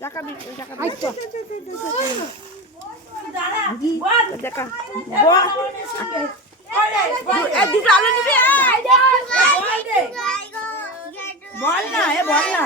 দেখাবি দুটো আলু নিবি বল না বল না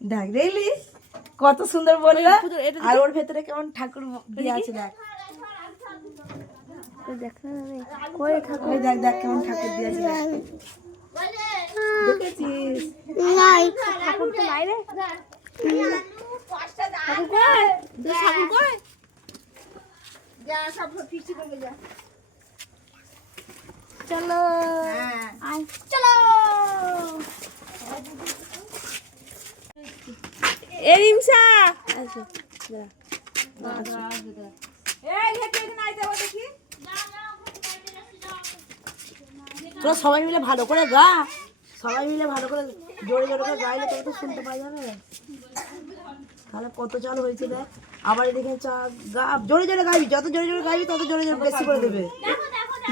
দেখ দেখলি কত সুন্দর বললো আর ওর ভেতরে কেমন ঠাকুর দিয়ে আছে দেখ দেখ দেখ কেমন ঠাকুর দিয়ে আছে দেখেছিস ঠাকুর তো বাইরে চলো চলো এরিমসা তোরা সবাই মিলে ভালো করে গা সবাই মিলে ভালো করে জোরে জোরে করে গাইলে তবে তো শুনতে পাই যাবে তাহলে কত চাল হয়েছে দেখ আবার এদিকে গা জোরে জোরে গাইবি যত জোরে জোরে গাইবি তত জোরে জোরে বেশি করে দেবে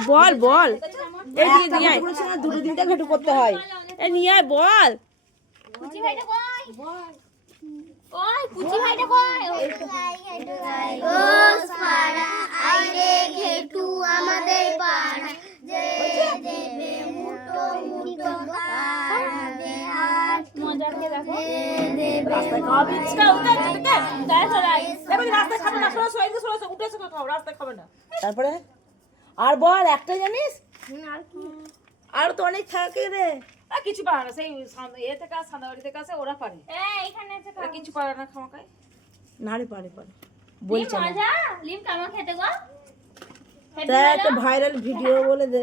বল বল এই দিয়ে দিয়ে না দুটো তিনটা ঘেটু করতে হয় এই নিয়ে আয় বল কুচি ভাইটা কই বল ওই কুচি ভাইটা কই রোজ পাড়া আইরে ঘেটু আমাদের পাড়া যে দেবে মুটো মুটো খাবে হাত মজা করে দেখো রাস্তায় খাওয়া বিচটা উঠে যেতে দাঁড়া চলাই এবারে রাস্তায় খাবে না সরো উঠেছে খাও রাস্তায় খাবে না তারপরে আর বল একটা জানিস আর কি আর তো অনেক থাকে রে আর কিছু পারে না সেই এ থেকে সান্দাবাড়ি থেকে আসে ওরা পারে এখানে আছে কিছু পারে না খাওয়া খায় না রে পারে বলছে মজা লিম কেমন খেতে গো তা একটা ভাইরাল ভিডিও বলে দে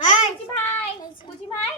হ্যাঁ কুচি ভাই